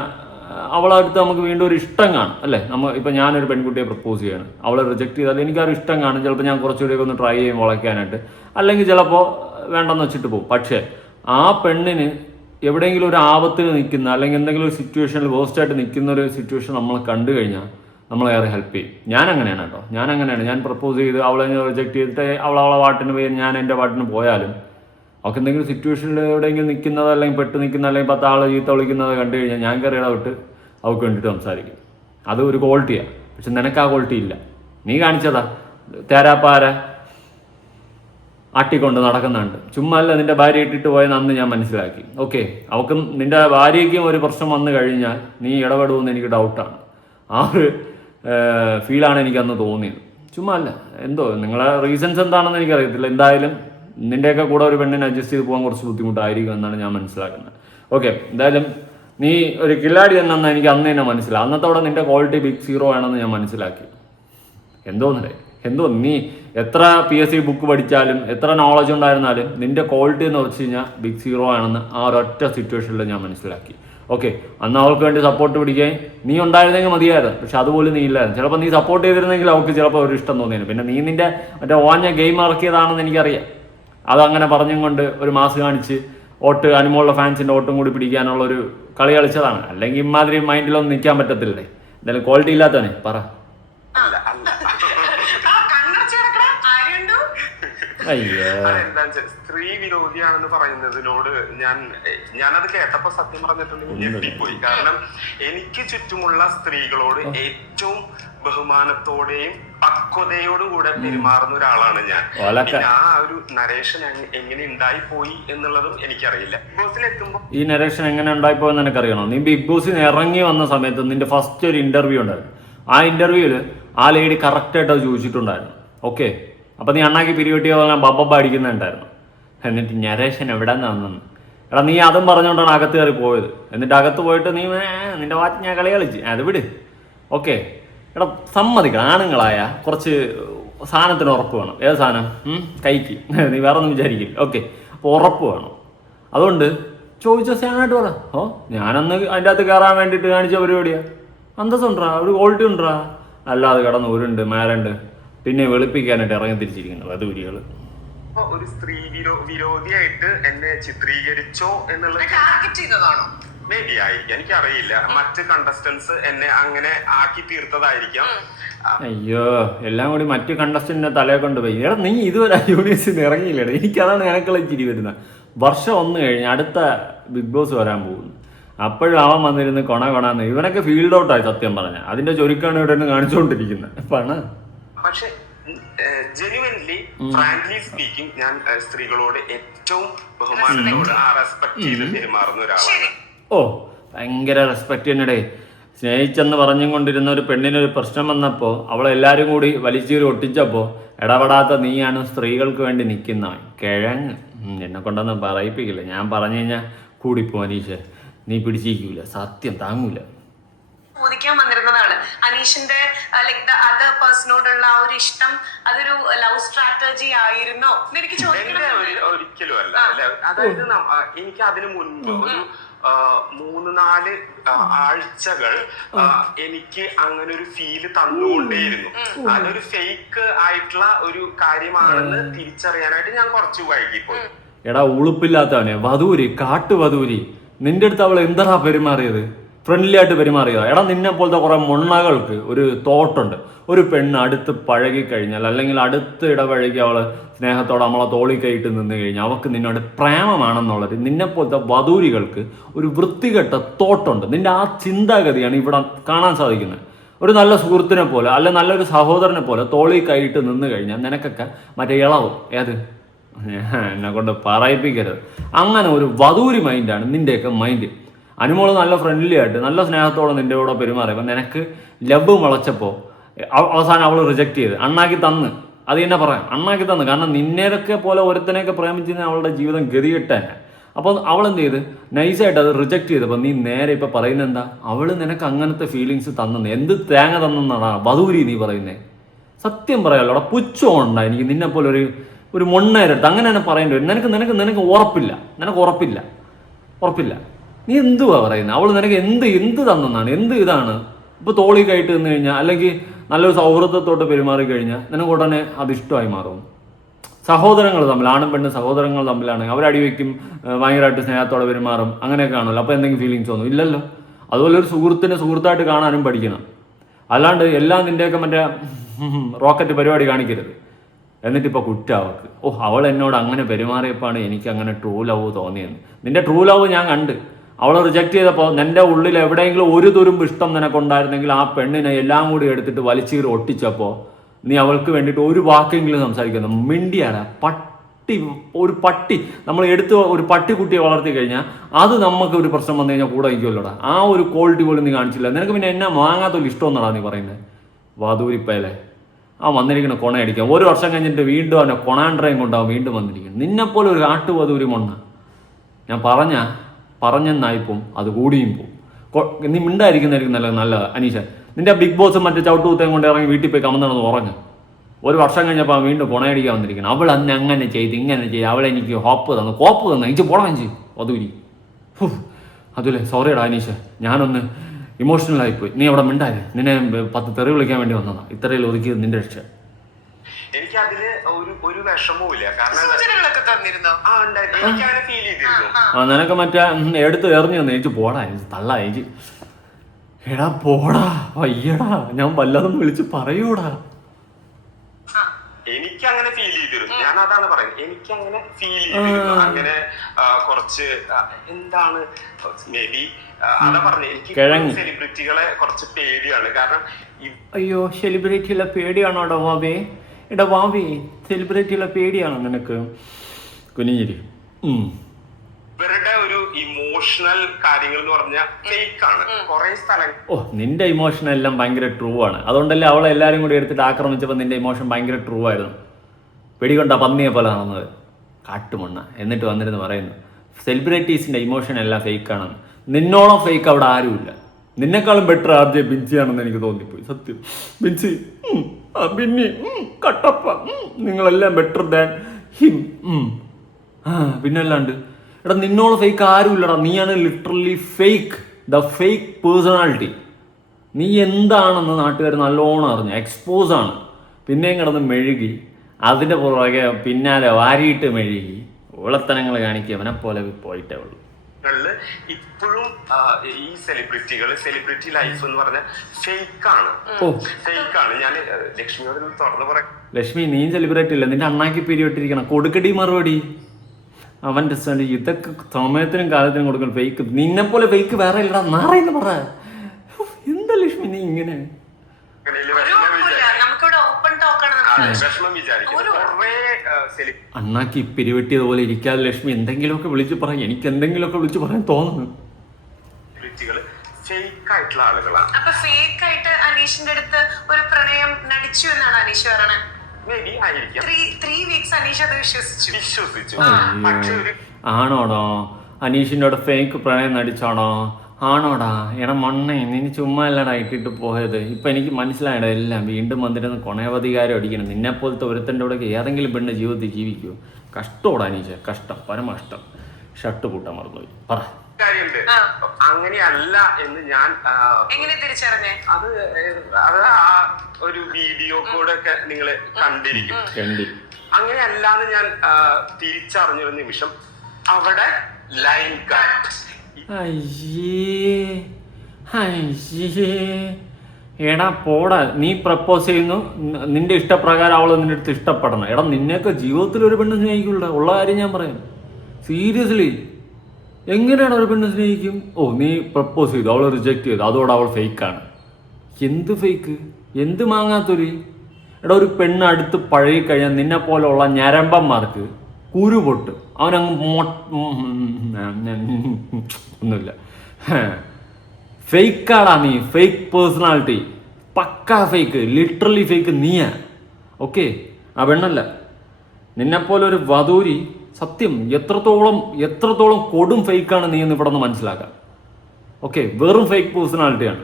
അവളടുത്ത് നമുക്ക് വീണ്ടും ഒരു ഇഷ്ടം കാണും അല്ലേ? ഇപ്പം ഞാനൊരു പെൺകുട്ടിയെ പ്രപ്പോസ് ചെയ്യണം, അവളെ റിജക്ട് ചെയ്താൽ എനിക്കൊരു ഇഷ്ടം കാണും. ചിലപ്പോൾ ഞാൻ കുറച്ചുകൂടിയൊക്കെ ഒന്ന് ട്രൈ ചെയ്യും വളയ്ക്കാനായിട്ട്, അല്ലെങ്കിൽ ചിലപ്പോൾ വേണ്ടെന്ന് വെച്ചിട്ട് പോകും. പക്ഷേ ആ പെണ്ണിന് എവിടെയെങ്കിലും ഒരു ആപത്തിന് നിൽക്കുന്ന അല്ലെങ്കിൽ എന്തെങ്കിലും ഒരു സിറ്റുവേഷനിൽ വേസ്റ്റായിട്ട് നിൽക്കുന്ന ഒരു സിറ്റുവേഷൻ നമ്മൾ കണ്ടു കഴിഞ്ഞാൽ നമ്മൾ ഏറെ ഹെൽപ്പ് ചെയ്യും. ഞാൻ അങ്ങനെയാണ് കേട്ടോ, ഞാൻ പ്രപ്പോസ് ചെയ്ത് അവളെ റിജക്റ്റ് ചെയ്തിട്ട് അവളെ പാട്ടിന് പോയി ഞാൻ എൻ്റെ പാട്ടിന് പോയാലും അവൾക്ക് എന്തെങ്കിലും സിറ്റുവേഷനിൽ എവിടെയെങ്കിലും നിൽക്കുന്നത് അല്ലെങ്കിൽ പെട്ട് നിൽക്കുന്ന അല്ലെങ്കിൽ 10 ആൾ ചീത്ത വിളിക്കുന്നത് കണ്ടു കഴിഞ്ഞാൽ ഞാൻ കയറി ഇടവിട്ട് അവൾക്ക് വേണ്ടിയിട്ട് സംസാരിക്കും. അത് ഒരു ക്വാളിറ്റിയാണ്. പക്ഷെ നിനക്ക് ആ ക്വാളിറ്റി ഇല്ല. നീ കാണിച്ചതാ തേരാപ്പാര ആട്ടിക്കൊണ്ട് നടക്കുന്നുണ്ട്. ചുമ്മാ അല്ല നിന്റെ ഭാര്യ ഇട്ടിട്ട് പോയെന്ന് അന്ന് ഞാൻ മനസ്സിലാക്കി. ഓക്കെ, അവൾക്കും നിന്റെ ഭാര്യയ്ക്കും ഒരു പ്രശ്നം വന്നു കഴിഞ്ഞാൽ നീ ഇടപെടുമെന്ന് എനിക്ക് ഡൗട്ടാണ്. ആ ഒരു ഫീലാണ് എനിക്കന്ന് തോന്നിയത്. ചുമ്മാ അല്ല, എന്തോ നിങ്ങളെ റീസൺസ് എന്താണെന്ന് എനിക്കറിയത്തില്ല. എന്തായാലും നിൻ്റെയൊക്കെ കൂടെ ഒരു പെണ്ണിനെ അഡ്ജസ്റ്റ് ചെയ്ത് പോകാൻ കുറച്ച് ബുദ്ധിമുട്ടായിരിക്കും എന്നാണ് ഞാൻ മനസ്സിലാക്കുന്നത്. ഓക്കെ, എന്തായാലും നീ ഒരു കില്ലാടി തന്നെന്ന് എനിക്ക് അന്ന് തന്നെ മനസ്സിലായി. അന്നത്തോടെ നിന്റെ ക്വാളിറ്റി ബിഗ് സീറോ ആണെന്ന് ഞാൻ മനസ്സിലാക്കി. എന്തോ നീ എത്ര PSC ബുക്ക് പഠിച്ചാലും എത്ര നോളജ് ഉണ്ടായിരുന്നാലും നിന്റെ ക്വാളിറ്റി എന്ന് വെച്ച് കഴിഞ്ഞാൽ ബിഗ് സീറോ ആണെന്ന് ആ ഒരൊറ്റ സിറ്റുവേഷനിൽ ഞാൻ മനസ്സിലാക്കി. ഓക്കെ, അന്ന് അവൾക്ക് വേണ്ടി സപ്പോർട്ട് പിടിക്കാൻ നീ ഉണ്ടായിരുന്നെങ്കിൽ മതിയായിരുന്നു. പക്ഷെ അതുപോലും നീ ഇല്ലായിരുന്നു. ചിലപ്പോൾ നീ സപ്പോർട്ട് ചെയ്തിരുന്നെങ്കിൽ അവൾക്ക് ചിലപ്പോൾ ഒരു ഇഷ്ടം തോന്നിയിരുന്നു. പിന്നെ നീ നിന്റെ മറ്റേ ഓഞ്ഞ ഗെയിം ഇറക്കിയതാണെന്ന് എനിക്കറിയാം. അതങ്ങനെ പറഞ്ഞും കൊണ്ട് ഒരു മാസ് കാണിച്ച് വോട്ട് അനുമോളുടെ ഫാൻസിൻ്റെ വോട്ടും കൂടി പിടിക്കാനുള്ള ഒരു കളി കളിച്ചതാണ്. അല്ലെങ്കിൽ ഇമാതിരി മൈൻഡിലൊന്നും നിൽക്കാൻ പറ്റത്തില്ലേ? എന്തായാലും ക്വാളിറ്റി ഇല്ലാത്തവനെ പറ. സ്ത്രീ വിരോധിയാണെന്ന് പറയുന്നതിനോട് ഞാനത് കേട്ടപ്പോ സത്യം പറഞ്ഞിട്ടുണ്ടെങ്കിൽ ഞെട്ടിപ്പോയി. കാരണം എനിക്ക് ചുറ്റുമുള്ള സ്ത്രീകളോട് ഏറ്റവും ബഹുമാനത്തോടെയും പക്വതയോടും കൂടെ പെരുമാറുന്ന ഒരാളാണ് ഞാൻ. ആ ഒരു നരേഷൻ എങ്ങനെ ഉണ്ടായിപ്പോയി എന്നുള്ളതും എനിക്കറിയില്ല. ബിഗ് ബോസിൽ എത്തുമ്പോ ഈ നരേഷൻ എങ്ങനെ ഉണ്ടായിപ്പോയെന്ന് എനിക്കറിയണോ? നീ ബിഗ് ബോസിൽ ഇറങ്ങി വന്ന സമയത്ത് നിന്റെ ഫസ്റ്റ് ഒരു ഇന്റർവ്യൂ ഉണ്ടായിരുന്നു. ആ ഇന്റർവ്യൂവിൽ ആ ലേഡി കറക്റ്റായിട്ട് അത് ചോദിച്ചിട്ടുണ്ടായിരുന്നു. ഓക്കെ, അപ്പം നീ അണ്ണാക്കി പിരിവെട്ടിയ പോലെ ബബ്ബ അടിക്കുന്നുണ്ടായിരുന്നു. എന്നിട്ട് നരേഷൻ എവിടെ നിന്നു? എടാ നീ അതും പറഞ്ഞുകൊണ്ടാണ് അകത്ത് കയറി പോയത്. എന്നിട്ട് അകത്ത് പോയിട്ട് നീ നിന്റെ വാച്ച് ഞാൻ കളി കളിച്ച് അത് വിട്. ഓക്കെ, എടാ സമ്മതിക്കണം, ആണുങ്ങളായ കുറച്ച് സാധനത്തിന് ഉറപ്പ് വേണം. ഏത് സാധനം? കൈക്ക്. നീ വേറെ ഒന്നും വിചാരിക്കില്ല. ഓക്കെ, അപ്പോൾ ഉറപ്പ് വേണം. അതുകൊണ്ട് ചോദിച്ച സ്റ്റാൻഡായിട്ട് പറ. ഞാനന്ന് അതിൻ്റെ അകത്ത് കയറാൻ വേണ്ടിയിട്ട് കാണിച്ച പരിപാടിയാണ്. അന്തസ്സുണ്ടാ, ഒരു ക്വാളിറ്റി ഉണ്ടാ. അല്ലാതെ കിടന്ന് ഊരുണ്ട് മേലുണ്ട് പിന്നെ വെളുപ്പിക്കാനായിട്ട് ഇറങ്ങി തിരിച്ചിരിക്കുന്നത് വധൂരികൾ. ഒരു സ്ത്രീ വിരോധിയായിട്ട് എന്നെ ചിത്രീകരിച്ചോ എന്നുള്ളത് മേ ബി ആയിരിക്കും, എനിക്കറിയില്ല. മറ്റ് കണ്ടസ്റ്റൻസ് എന്നെ അങ്ങനെ ആക്കി തീർത്തതായിരിക്കാം. അയ്യോ, എല്ലാം കൂടി മറ്റു കണ്ടസ്റ്റന്റിനെ തലയെ കൊണ്ടുപോയി. എടാ നീ ഇതുവരെ യൂണിവേഴ്സിൽ ഇറങ്ങിയില്ലേടാ. എനിക്കതാണ് ഞങ്ങൾക്കുള്ള ചിരി വരുന്നത്. വർഷം 1 കഴിഞ്ഞ് അടുത്ത ബിഗ് ബോസ് വരാൻ പോകുന്നു. അപ്പോഴും അവൻ വന്നിരുന്ന് കൊണന്ന് ഇവനൊക്കെ ഫീൽഡ് ഔട്ടായി. സത്യം പറഞ്ഞ അതിന്റെ ചൊരുക്കാണ് ഇവിടെ നിന്ന് കാണിച്ചുകൊണ്ടിരിക്കുന്നത്. പക്ഷെ ജെന്യുവൻലി ഫ്രാങ്ക്ലി സ്പീക്കിംഗ് ഞാൻ സ്ത്രീകളോട് ഏറ്റവും ബഹുമാനത്തോട് റെസ്പെക്ട് ചെയ്ത് പെരുമാറുന്ന ഒരാളാണ്. ഭയങ്കര റെസ്പെക്ട് തന്നെടേ. സ്നേഹിച്ചെന്ന് പറഞ്ഞും കൊണ്ടിരുന്ന ഒരു പെണ്ണിനൊരു പ്രശ്നം വന്നപ്പോൾ അവളെല്ലാവരും കൂടി വലിച്ചീറി ഒട്ടിച്ചപ്പോൾ ഇടപെടാത്ത നീയാണ് സ്ത്രീകൾക്ക് വേണ്ടി നിൽക്കുന്നവൻ. കിഴങ്ങ് എന്നെ കൊണ്ടൊന്നും പറയിപ്പിക്കില്ല. ഞാൻ പറഞ്ഞു കഴിഞ്ഞാൽ കൂടിപ്പോ അനീഷ്, നീ പിടിച്ചിരിക്കൂല, സത്യം താങ്ങൂല. ചോദിക്കാൻ വന്നിരുന്നതാണ് അനീഷിന്റെ ലൈക് അതർ പേഴ്സണോടുള്ള ആ ഒരു ഇഷ്ടം അതൊരു ലവ് സ്ട്രാറ്റജി ആയിരുന്നോ എനിക്ക് ഒരിക്കലും അല്ല. അതായത് എനിക്ക് അതിനു മുൻപ് ഒരു 3-4 ആഴ്ചകൾ എനിക്ക് അങ്ങനെ ഒരു ഫീല് തന്നുകൊണ്ടേയിരുന്നു. അതൊരു ഫേക്ക് ആയിട്ടുള്ള ഒരു കാര്യമാണെന്ന് തിരിച്ചറിയാനായിട്ട് ഞാൻ കുറച്ച് വൈകിപ്പോയി. എടാ ഉളുപ്പില്ലാത്തവനെ, വധൂരി, കാട്ടുവധൂരി, നിന്റെ അടുത്ത് അവൾ എന്താ പെരുമാറിയത്? ഫ്രണ്ട്ലി ആയിട്ട് പെരുമാറിയതാ. എടാ നിന്നെ പോലത്തെ കുറെ മൊണ്ണകൾക്ക് ഒരു തോട്ടുണ്ട്. ഒരു പെണ്ണ് അടുത്ത് പഴകി കഴിഞ്ഞാൽ അല്ലെങ്കിൽ അടുത്ത് ഇടപഴകി അവള് സ്നേഹത്തോടെ നമ്മളെ തോളി കൈയിട്ട് നിന്ന് കഴിഞ്ഞാൽ അവൾക്ക് നിന്നോട് പ്രേമമാണെന്നുള്ളത് നിന്നെ പോലത്തെ വധൂരികൾക്ക് ഒരു വൃത്തികെട്ട തോട്ടുണ്ട്. നിന്റെ ആ ചിന്താഗതിയാണ് ഇവിടെ കാണാൻ സാധിക്കുന്നത്. ഒരു നല്ല സുഹൃത്തിനെ പോലെ അല്ലെ നല്ലൊരു സഹോദരനെ പോലെ തോളി കൈയിട്ട് നിന്ന് കഴിഞ്ഞാൽ നിനക്കൊക്കെ മറ്റേ ഇളവും. ഏത് എന്നെ കൊണ്ട് പറയിപ്പിക്കരുത്. അങ്ങനെ ഒരു വധൂരി മൈൻഡാണ് നിന്റെയൊക്കെ മൈൻഡ്. അനുമോള് നല്ല ഫ്രണ്ട്ലി ആയിട്ട് നല്ല സ്നേഹത്തോടെ നിന്റെ കൂടെ പെരുമാറിയപ്പോൾ നിനക്ക് ലവ് മുളച്ചപ്പോൾ അവസാനം അവൾ റിജക്റ്റ് ചെയ്ത് അണ്ണാക്കി തന്ന്. അത് തന്നെ പറയാം, അണ്ണാക്കി തന്ന്. കാരണം നിന്നേരൊക്കെ പോലെ ഒരുത്തനെയൊക്കെ പ്രേമിച്ചിരുന്ന അവളുടെ ജീവിതം ഗതികെട്ടാണ്. അപ്പോൾ അവളെന്ത് ചെയ്ത് നൈസായിട്ട് അത് റിജക്റ്റ് ചെയ്തപ്പോൾ നീ നേരെ ഇപ്പം പറയുന്നത് എന്താ? അവൾ നിനക്ക് അങ്ങനത്തെ ഫീലിങ്സ് തന്നെന്ന്. എന്ത് തേങ്ങ തന്നെന്നാണ് വധൂരി നീ പറയുന്നത്? സത്യം പറയാമല്ലോ, അവിടെ പുച്ഛമുണ്ടാ എനിക്ക് നിന്നെപ്പോലെ ഒരു മൊണ്ണേരട്ട് അങ്ങനെ തന്നെ പറയേണ്ടി വരും. നിനക്ക് ഉറപ്പില്ല. നീ എന്തുവാ പറയുന്നത്? അവൾ നിനക്ക് എന്ത് തന്നെന്നാണ്? എന്ത് ഇതാണ്? ഇപ്പോൾ തോളി കയറ്റി നിന്ന് കഴിഞ്ഞാൽ അല്ലെങ്കിൽ നല്ലൊരു സൗഹൃദത്തോട്ട് പെരുമാറി കഴിഞ്ഞാൽ നിനക്ക് ഉടനെ അത് ഇഷ്ടമായി മാറും. സഹോദരങ്ങൾ തമ്മിൽ, ആണും പെണ്ണും സഹോദരങ്ങൾ തമ്മിലാണ്, അവരടി വയ്ക്കും, ഭയങ്കരമായിട്ട് സ്നേഹത്തോടെ പെരുമാറും, അങ്ങനെയൊക്കെ കാണുമല്ലോ. അപ്പോൾ എന്തെങ്കിലും ഫീലിങ്സ് തോന്നും? ഇല്ലല്ലോ. അതുപോലെ ഒരു സുഹൃത്തിനെ സുഹൃത്തായിട്ട് കാണാനും പഠിക്കണം. അല്ലാണ്ട് എല്ലാം നിൻ്റെയൊക്കെ മറ്റേ റോക്കറ്റ് പരിപാടി കാണിക്കരുത്. എന്നിട്ടിപ്പോൾ കുറ്റവർക്ക് അവൾ എന്നോട് അങ്ങനെ പെരുമാറിയപ്പോഴാണ് എനിക്ക് അങ്ങനെ ട്രൂ ലവ് തോന്നിയെന്ന്. നിന്റെ ട്രൂ ലവ് ഞാൻ കണ്ട്. അവളെ റിജക്റ്റ് ചെയ്തപ്പോൾ നിന്റെ ഉള്ളിൽ എവിടെയെങ്കിലും ഒരു തുരുമ്പ് ഇഷ്ടം നിനക്കുണ്ടായിരുന്നെങ്കിൽ ആ പെണ്ണിനെ എല്ലാം കൂടി എടുത്തിട്ട് വലിച്ചീറി ഒട്ടിച്ചപ്പോൾ നീ അവൾക്ക് വേണ്ടിയിട്ട് ഒരു വാക്കെങ്കിലും സംസാരിക്കുന്നു. മിണ്ടിയാടാ ഒരു പട്ടി നമ്മൾ എടുത്ത് ഒരു പട്ടിക്കുട്ടിയെ വളർത്തി കഴിഞ്ഞാൽ അത് നമുക്ക് ഒരു പ്രശ്നം വന്നു കഴിഞ്ഞാൽ കൂടെ നിൽക്കുമല്ലോടാ. ആ ഒരു ക്വാളിറ്റി പോലും നീ കാണിച്ചില്ല. നിനക്ക് പിന്നെ എന്നാ വാങ്ങാത്തൊരു ഇഷ്ടമെന്നാടാ നീ പറയുന്നത്? വധൂരിപ്പയല്ലേ വന്നിരിക്കുന്ന കൊണയടിക്കാം. ഒരു വർഷം കഴിഞ്ഞിട്ട് വീണ്ടും അവനെ കൊണാൻഡ്രയും കൊണ്ടാവും വീണ്ടും വന്നിരിക്കുന്നത്. നിന്നെപ്പോലെ ഒരു കാട്ടുവധൂരി മൊണ്ണ. ഞാൻ പറഞ്ഞെന്നായിപ്പോവും, അത് കൂടിയും പോവും. നീ മിണ്ടായിരിക്കുന്നതായിരിക്കും നല്ലത് അനീഷ. നിന്റെ ബിഗ് ബോസ് മറ്റേ ചവിട്ടുകൂത്തേം കൊണ്ട് ഇറങ്ങി വീട്ടിൽ പോയി കമന്നണമെന്ന് പറഞ്ഞു. ഒരു വർഷം കഴിഞ്ഞപ്പോൾ വീണ്ടും കൊണയടിക്കാൻ വന്നിരിക്കണം. അവൾ അന്ന് അങ്ങനെ ചെയ്ത് ഇങ്ങനെ ചെയ്ത് അവളെനിക്ക് കോപ്പ് തന്നു എനിക്ക് പോടാൻ ചെയ്യും വധൂരി. അതുല്ലേ സോറിയടാ അനീഷ, ഞാനൊന്ന് ഇമോഷണലായിപ്പോയി. നീ അവിടെ മിണ്ടായി. നിന്നെ 10 തെറി വിളിക്കാൻ വേണ്ടി വന്നതാ. ഇത്രയിൽ ഒതുക്കിയത് നിന്റെ രക്ഷ. എനിക്ക് അതില് ഒരു വിഷമവും ഇല്ല. കാരണം നിനക്ക് മറ്റേ എടുത്ത് എറിഞ്ഞു തന്നെ എനിക്ക് പോടാ, എനിക്ക് തള്ള എനിക്ക് എടാ പോടാ അയ്യടാ ഞാൻ വല്ലതും വിളിച്ച് പറയൂടാ. എനിക്ക് അങ്ങനെ ഫീൽ ചെയ്തിരുന്നു. ഞാൻ അതാണ് പറയുന്നത്, എനിക്ക് അങ്ങനെ ഫീൽ ചെയ്തിരുന്നു. അങ്ങനെ കുറച്ച് എന്താണ് മേ ബി അതാ പറഞ്ഞത്, എനിക്ക് സെലിബ്രിറ്റികളെ കുറച്ച് പേടിയാണ്. കാരണം അയ്യോ സെലിബ്രിറ്റികളെ പേടിയാണോ വാവേ? എടാ വാവേ സെലിബ്രിറ്റികളെ പേടിയാണോ നിനക്ക്? കുനിഞ്ഞിരി. ഇവരുടെ ഒരു ഇമോഷണൽ കാര്യങ്ങൾ എന്ന് പറഞ്ഞാൽ ഫേക്ക് ആണ്. കുറെ സ്ഥലങ്ങൾ നിന്റെ ഇമോഷൻ എല്ലാം ഭയങ്കര ട്രൂ ആണ്. അതുകൊണ്ടല്ലേ അവളെ എല്ലാരും കൂടി എടുത്തിട്ട് ആക്രമിച്ചപ്പോൾ നിന്റെ ഇമോഷൻ ഭയങ്കര ട്രൂ ആയിരുന്നു. പിടികൊണ്ട പന്നിയെ പോലെ നടന്നത് കാട്ടുമണ്ണ. എന്നിട്ട് വന്നിരുന്ന് പറയുന്നു സെലിബ്രിറ്റീസിന്റെ ഇമോഷൻ എല്ലാം ഫേക്ക് ആണെന്ന്. നിന്നോളം ഫേക്ക് അവിടെ ആരുമില്ല. നിന്നെക്കാളും ബെറ്റർ ആർജെ ബിൻസിയാണെന്ന് എനിക്ക് തോന്നിപ്പോയി. സത്യം ബിൻസി, ബിന്നി, കട്ടപ്പ, നിങ്ങളെല്ലാം ബെറ്റർ ദാൻ ഹിം. പിന്നല്ലാണ്ട് എടാ നിന്നോളം ഫേക്ക് ആരുമില്ലടാ. നീയാണ് literally fake, the fake personality. നീ എന്താണെന്ന് നാട്ടുകാർ നല്ലോണം അറിഞ്ഞു. എക്സ്പോസ് ആണ്. പിന്നെയും കിടന്ന് മെഴുകി അതിൻ്റെ പുറകെ പിന്നാലെ വാരിയിട്ട് മെഴുകി ഉളത്തനങ്ങൾ കാണിക്കുക. അവനെ പോലെ പോയിട്ടേ ഉള്ളൂ. ഇപ്പോഴും ഈ സെലിബ്രിറ്റി ലൈഫ് എന്ന് പറഞ്ഞാൽ ഫേക്ക് ആണ്. ഞാൻ ലക്ഷ്മിയോട് തുറന്നു പറയാം. ലക്ഷ്മി നീ സെലിബ്രിറ്റി ഇല്ല, നിന്റെ അണ്ണാക്കി പിരിവിട്ടിരിക്കണം. കൊടുക്കടി മറുപടി. അവൻ്റെ ഇതൊക്കെ സമയത്തിനും കാലത്തിനും കൊടുക്കണം. ഫേക്ക് നിന്നെ പോലെ ഫേക്ക് വേറെ ഇല്ലടാ. നാറയെന്ന് പറ. എന്താ ലക്ഷ്മി നീ ഇങ്ങനെ? അണ്ണാക്കി പിരിവെട്ടിയതുപോലെ ഇരിക്കാതെ ലക്ഷ്മി എന്തെങ്കിലുമൊക്കെ വിളിച്ചു പറയാം. എനിക്ക് എന്തെങ്കിലുമൊക്കെ വിളിച്ചു പറയാൻ തോന്നുന്നു. ഫേക്ക് ആയിട്ടുള്ള ആളുകളാണ്. അപ്പൊ ഫേക്ക് ആയിട്ട് അനീഷിന്റെ അടുത്ത് ഒരു പ്രണയം നടിച്ചു എന്നാണ് അനീഷ് പറയണത്. ആണോടോ അനീഷിന്റെ ഫേക്ക് പ്രണയം നടിച്ചാണോ? ആണോടാ? എടാ മണ്ണേ നീ ചുമ്മാ അല്ലടാ ഇട്ടിട്ട് പോയത്. ഇപ്പൊ എനിക്ക് മനസ്സിലായടാ എല്ലാം. വീണ്ടും വന്നിരുന്ന് കൊണയവധികാരം അടിക്കണം. നിന്നെപ്പോലത്തെ ഒരുത്തൻ്റെ കൂടെ ഏതെങ്കിലും പെണ്ണ് ജീവിതത്തിൽ ജീവിക്കുമോ? കഷ്ടോടാ അനീഷ, കഷ്ടം, പരമകഷ്ടം. ഷർട്ട് കൂട്ടാൻ മറന്നുപോയി. പറ. അങ്ങനെയല്ല എന്ന് ഞാൻ എങ്ങനെ തിരിച്ചറിഞ്ഞേ? അത് ആ ഒരു വീഡിയോ കൂടെ ഒക്കെ നിങ്ങൾ കണ്ടിരിക്കും. അങ്ങനെയല്ലാന്ന് ഞാൻ തിരിച്ചറിഞ്ഞൊരു നിമിഷം അവിടെ ലൈൻ കട്ട്. എടാ പോടാ. നീ പ്രപ്പോസ് ചെയ്യുന്നു, നിന്റെ ഇഷ്ടപ്രകാരം അവള് നിന്റെ അടുത്ത് ഇഷ്ടപ്പെടണം. എടാ നിന്നെയൊക്കെ ജീവിതത്തിൽ ഒരു പെണ്ണ് സ്നേഹിക്കില്ല. ഉള്ള കാര്യം ഞാൻ പറയാം. സീരിയസ്ലി എങ്ങനെയാണ് ഒരു പെണ്ണ് സ്നേഹിക്കും? നീ പ്രപ്പോസ് ചെയ്തു, അവൾ റിജക്റ്റ് ചെയ്തു, അതോടെ അവൾ ഫേക്കാണ്. എന്ത് ഫേക്ക്? എന്ത് മാങ്ങാത്തൊരു? എടാ ഒരു പെണ്ണ് അടുത്ത് പഴകിക്കഴിഞ്ഞാൽ നിന്നെ പോലെയുള്ള ഞരമ്പന്മാർക്ക് കുരു പൊട്ടും. അവനങ്ങ് ഒന്നുമില്ല. ഫേക്കാടാ നീ. ഫേക്ക് പേഴ്സണാലിറ്റി, പക്കാ ഫേക്ക്, ലിറ്ററലി ഫേക്ക് നീയാ. ഓക്കെ, ആ പെണ്ണല്ല. നിന്നെപ്പോലെ ഒരു വധൂരി. സത്യം എത്രത്തോളം കൊടും ഫേക്കാണ് നീ എന്ന് ഇവിടെ നിന്ന് മനസ്സിലാക്കാം. ഓക്കെ, വെറും ഫേക്ക് പേഴ്സണാലിറ്റിയാണ്.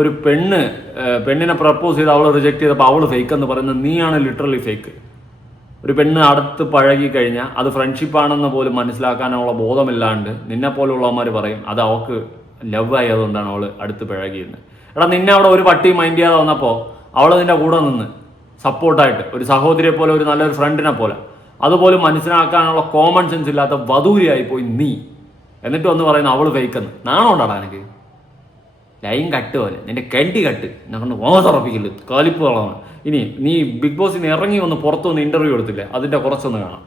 ഒരു പെണ്ണിനെ പ്രപ്പോസ് ചെയ്ത് അവൾ റിജക്ട് ചെയ്തപ്പോൾ അവൾ ഫേക്ക് എന്ന് പറയുന്നത് നീയാണ് ലിറ്ററലി ഫേക്ക്. ഒരു പെണ്ണ് അടുത്ത് പഴകി കഴിഞ്ഞാൽ അത് ഫ്രണ്ട്ഷിപ്പാണെന്ന് പോലും മനസ്സിലാക്കാനുള്ള ബോധമില്ലാണ്ട് നിന്നെ പോലുള്ളവന്മാർ പറയും അത് അവൾക്ക് ലവ് ആയതുകൊണ്ടാണ് അവൾ അടുത്ത് പഴകിയിരുന്നത്. എടാ നിന്നെ അവിടെ ഒരു പട്ടി മൈൻഡ് ചെയ്യാതെ വന്നപ്പോൾ അവൾ നിന്റെ കൂടെ നിന്ന് സപ്പോർട്ടായിട്ട് ഒരു സഹോദരിയെ പോലെ, ഒരു നല്ലൊരു ഫ്രണ്ടിനെ പോലെ, അതുപോലും മനസ്സിലാക്കാനുള്ള കോമൺ സെൻസ് ഇല്ലാത്ത വധൂരിയായി പോയി നീ. എന്നിട്ട് വന്ന് പറയുന്ന അവള് ഫേക്കെന്ന്. നാണമുണ്ടാടാ എനിക്ക്? ലൈൻ കട്ട് പോലെ നിന്റെ കണ്ടി കട്ട് എന്നെ കൊണ്ട് ഓതറപ്പിക്കില്ല കാലിപ്പ് കളാണ്. ഇനി നീ ബിഗ് ബോസിന് ഇറങ്ങി വന്ന് പുറത്തു വന്ന് ഇന്റർവ്യൂ എടുത്തില്ലേ, അതിന്റെ കുറച്ചൊന്ന് കാണാം.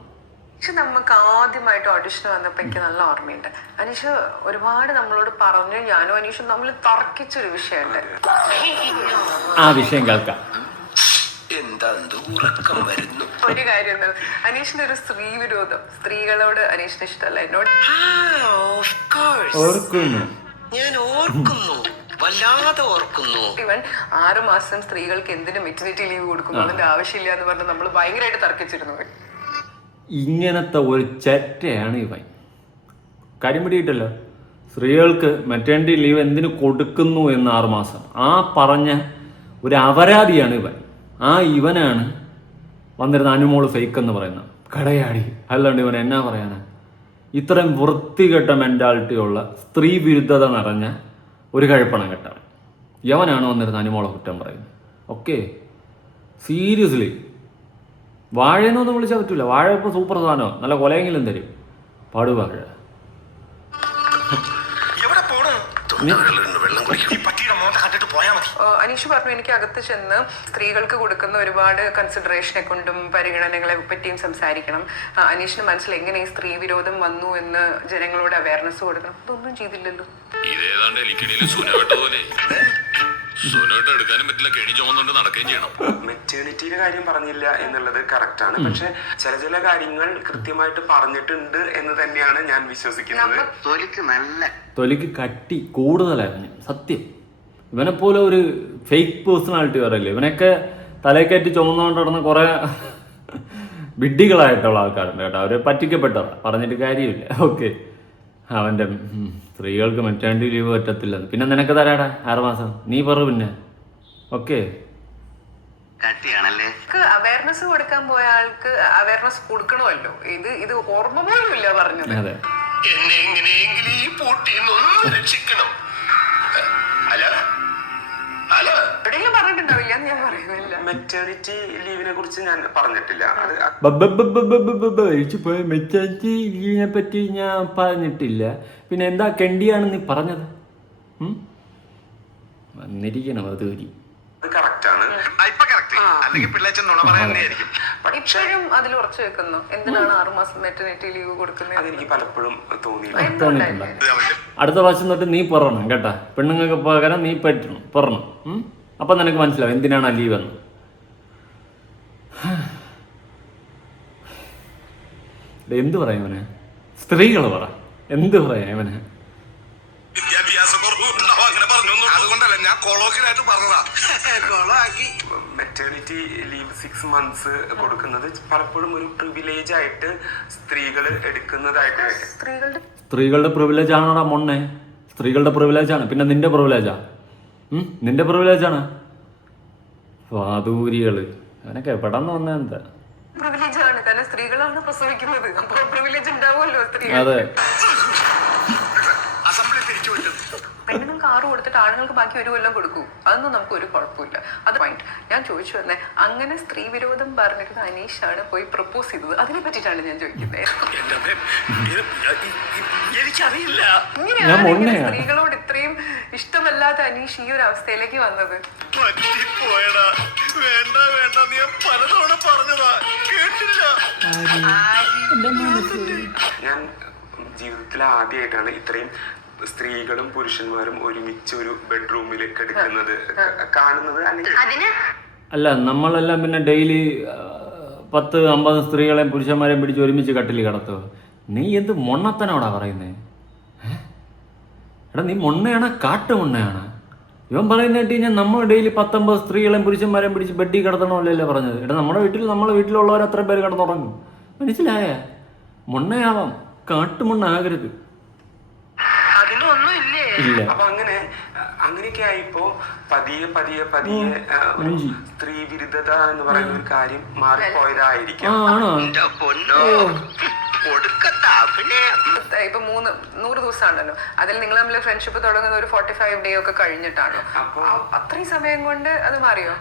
പക്ഷെ നമുക്ക് ആദ്യമായിട്ട് ഓഡിഷൻ വന്നപ്പോൾ എനിക്ക് നല്ല ഓർമ്മയുണ്ട്. അനീഷ് ഒരുപാട് നമ്മളോട് പറഞ്ഞു, ഞാനും അനീഷും നമ്മൾ തർക്കിച്ചൊരു വിഷയമുണ്ട്. ആ വിഷയം കേൾക്കാം. ഒരു കാര്യം എന്താണ്, അനീഷിന്റെ ഒരു സ്ത്രീ വിരോധം, സ്ത്രീകളോട് അനീഷിന് ഇഷ്ടമല്ല. എന്നോട് ഓർക്കുന്നു, ഞാൻ ഓർക്കുന്നു, വല്ലാതെ ഓർക്കുന്നു. ഇവൻ 6 മാസം സ്ത്രീകൾക്ക് എന്തിനു മെറ്റർനിറ്റി ലീവ് കൊടുക്കുന്നു, അതിന്റെ ആവശ്യമില്ല എന്ന് പറഞ്ഞ് നമ്മൾ ഭയങ്കരമായിട്ട് തർക്കിച്ചിരുന്നു. ഇങ്ങനത്തെ ഒരു ചെറ്റയാണ് ഇവൻ. കാര്യം പിടിയിട്ടല്ലോ, സ്ത്രീകൾക്ക് മെറ്റേണിറ്റി ലീവ് എന്തിനു കൊടുക്കുന്നു എന്ന് 6 മാസം ആ പറഞ്ഞ ഒരു അപരാധിയാണ് ഇവൻ. ആ ഇവനാണ് വന്നിരുന്ന അനുമോള് ഫേക്ക് എന്ന് പറയുന്ന കടയാടി. അല്ലാണ്ട് ഇവൻ എന്നാ പറയാനാ? ഇത്രയും വൃത്തികെട്ട മെൻറ്റാലിറ്റി ഉള്ള സ്ത്രീ വിരുദ്ധത നിറഞ്ഞ ഒരു കഴിപ്പണം കെട്ടവൻ യവനാണ് വന്നിരുന്ന അനുമോളെ കുറ്റം പറയുന്നത്. ഓക്കെ, സീരിയസ്ലി വാഴയെന്നൊന്നും വിളിച്ചാൽ പറ്റൂല. വാഴ ഇപ്പോൾ സൂപ്പർ സാധനമോ, നല്ല കൊലയെങ്കിലും തരും. പാടുവാഴ അനീഷ് പറഞ്ഞു, എനിക്ക് അകത്ത് ചെന്ന് സ്ത്രീകൾക്ക് കൊടുക്കുന്ന ഒരുപാട് കൺസിഡറേഷനെ കൊണ്ടും പരിഗണനകളെ പറ്റിയും സംസാരിക്കണം. അനീഷിന് മനസ്സിൽ എങ്ങനെ ഈ സ്ത്രീ വിരോധം വന്നു എന്ന് ജനങ്ങളോട് അവയർനെസ് കൊടുക്കണം. അതൊന്നും ചെയ്തില്ലല്ലോ. ഇതേതാണ്ട് എലിക്കടിയിൽ സുനോട്ട് എടുക്കാനും പറ്റില്ല, കെണി ചുമന്നുകൊണ്ട് നടക്കുകയും ചെയ്യണം. മെറ്റേണിറ്റിയുടെ കാര്യം പറഞ്ഞില്ല എന്നുള്ളത് കറക്റ്റ് ആണ്. പക്ഷെ ചില കാര്യങ്ങൾ കൃത്യമായിട്ട് പറഞ്ഞിട്ടുണ്ട് എന്ന് തന്നെയാണ് ഞാൻ വിശ്വസിക്കുന്നത്. തൊലിക്ക് കട്ടി കൂടുതലായിരുന്നു സത്യം. ഇവനെപ്പോലെ ഒരു ഫേക്ക് പേഴ്സണാലിറ്റി പറയില്ലേ, ഇവനൊക്കെ തലക്കയറ്റി ചുമന്നുകൊണ്ട് നടന്ന കുറെ വിഡ്ഢികളായിട്ടുള്ള ആൾക്കാരുണ്ട് കേട്ടോ. അവരെ പറ്റിക്കപ്പെട്ടവർ, പറഞ്ഞിട്ട് കാര്യമില്ല. ഓക്കെ, അവൻ്റെ സ്ത്രീകൾക്ക് മെറ്റേണിറ്റി ലീവ് പറ്റത്തില്ല. പിന്നെ നിനക്ക് തരാടാ 6 മാസം, നീ പറ പിന്നെ. ഓക്കെ, അവയർനെസ് കൊടുക്കാൻ പോയ ആൾക്ക് അവയർനെസ് കൊടുക്കണമല്ലോ. ഇത് ഓർമ്മ പോലും ഇല്ല പറഞ്ഞത്. അതെ, എന്നെ എങ്ങനെയെങ്കിലും ഈ പൂട്ടിന്നൊന്ന് രക്ഷിക്കണം. എവിടെയെങ്കിലും പറഞ്ഞിട്ടുണ്ടാവില്ല എന്ന് ഞാൻ പറയുന്നില്ല. മെറ്റേണിറ്റി ലീവിനെ കുറിച്ച് ഞാൻ പറഞ്ഞിട്ടില്ല. മെറ്റേണിറ്റി ലീവിനെ പറ്റി ഞാൻ പറഞ്ഞിട്ടില്ല. പിന്നെ എന്താ കെണ്ടിയാണ് നീ പറഞ്ഞത്? വന്നിരിക്കണം അതൂരി. അത് കറക്റ്റ് ആണ്. ഇപ്പോഴും അതിൽ ഉറച്ചു വെക്കുന്നു. എന്തിനാണ് 6 മാസം മെറ്റർനിറ്റി ലീവ് കൊടുക്കുന്നത്? അതെനിക്ക് പലപ്പോഴും തോന്നിയില്ല. അടുത്ത പ്രാവശ്യം തൊട്ട് നീ പറയണം കേട്ടാ. പെണ്ണുങ്ങൾക്ക് പകരം നീ പറയണം. അപ്പൊ നിനക്ക് മനസ്സിലാവും എന്തിനാണ് ആ ലീവ് എന്ന്. എന്ത് പറയാം ഇവന്? സ്ത്രീകൾ പറ, എന്ത് പറയാം ഇവന്? അതുകൊണ്ടല്ല ഞാൻ കൊളോക്കിലായിട്ട് പറഞ്ഞതാ. മെറ്റേണിറ്റി ലീവ് 6 months കൊടുക്കുന്നത് പലപ്പോഴും ഒരു പ്രിവിലേജ് ആയിട്ട് സ്ത്രീകൾ എടുക്കുന്നതായിട്ട്. സ്ത്രീകളുടെ പ്രിവിലേജ് ആണോടാ മൊണ്ണെ? സ്ത്രീകളുടെ പ്രിവിലേജ് ആണ്. പിന്നെ നിന്റെ പ്രിവിലേജാ? നിന്റെ പ്രിവിലേജാണ്. വാദൂരികള് അവനൊക്കെ എവിടെന്ന് വന്ന എന്താ? പ്രിവിലേജ് ആണ്, കാരണം സ്ത്രീകളാണ് പ്രസവിക്കുന്നത്. അപ്പൊ പ്രിവിലേജ് ഉണ്ടാവുമല്ലോ സ്ത്രീകൾ. അതെ, പെണ്ണുങ്ങൾക്ക് 6 കൊടുത്തിട്ട് ആണുങ്ങൾക്ക് ബാക്കി 1 കൊല്ലം കൊടുക്കൂ. അതൊന്നും നമുക്ക് ഒരു കുഴപ്പമില്ല. അത് പോയിന്റ്. ഞാൻ ചോദിച്ചു വന്നേ, അങ്ങനെ സ്ത്രീ വിരോധം പറഞ്ഞിട്ട് അനീഷാണ് പോയി പ്രപ്പോസ് ചെയ്തത്. അതിനെ പറ്റിയിട്ടാണ് ഞാൻ ചോദിക്കുന്നത്. എനിക്കറിയില്ല ഇങ്ങനെയാണ് സ്ത്രീകളോട് ഇത്രയും ഇഷ്ടമല്ലാത്ത അനീഷ് ഈ ഒരു അവസ്ഥയിലേക്ക് വന്നത്. പറ്റിപ്പോയടാ. വേണ്ട വേണ്ട, നീ പലതവണ പറഞ്ഞതാ, കേട്ടില്ല. ഞാൻ ജീവിതത്തിൽ ആദ്യമായിട്ടാണ് ഇത്രയും സ്ത്രീകളും പുരുഷന്മാരും ഒരുമിച്ച് ഒരു ബെഡ്റൂമിൽ കിടക്കുന്നത് കാണുന്നത്. അല്ല, നമ്മളെല്ലാം പിന്നെ ഡെയിലി 10-50 സ്ത്രീകളെയും പുരുഷന്മാരെയും പിടിച്ച് ഒരുമിച്ച് കട്ടിൽ കിടത്തുക. നീ എന്ത് മൊണ്ണത്തനോടാ പറയുന്നേ? എടാ, നീ മൊണ്ണയാണ്, കാട്ടുമൊണ്ണയാണ്. ഇവൻ പറയുന്ന കേട്ട് കഴിഞ്ഞാൽ നമ്മൾ ഡെയിലി 10-50 സ്ത്രീകളെയും പുരുഷന്മാരെയും പിടിച്ച് ബെഡി കിടത്തണമല്ലോ പറഞ്ഞത്. എടാ, നമ്മളെ വീട്ടിലുള്ളവർ അത്ര പേര് കിടന്നുറങ്ങും. മനസ്സിലായ? മൊണ്ണയാവാം, കാട്ടുമൊണ്ണാകരുത്. ഇല്ല. അപ്പൊ അങ്ങനെയൊക്കെ ആയിപ്പോ പതിയെ സ്ത്രീ വിരുദ്ധത എന്ന് പറയുന്ന ഒരു കാര്യം മാറിപ്പോയതായിരിക്കും. ഇപ്പൊ 100 ദിവസമാണല്ലോ. അതിൽ നിങ്ങൾ തമ്മിൽ ഫ്രണ്ട്ഷിപ്പ് തുടങ്ങുന്ന ഒരു 45 ഡേ ഒക്കെ കഴിഞ്ഞിട്ടാണോ? അപ്പൊ അത്രയും സമയം കൊണ്ട് അത് മാറിയോ?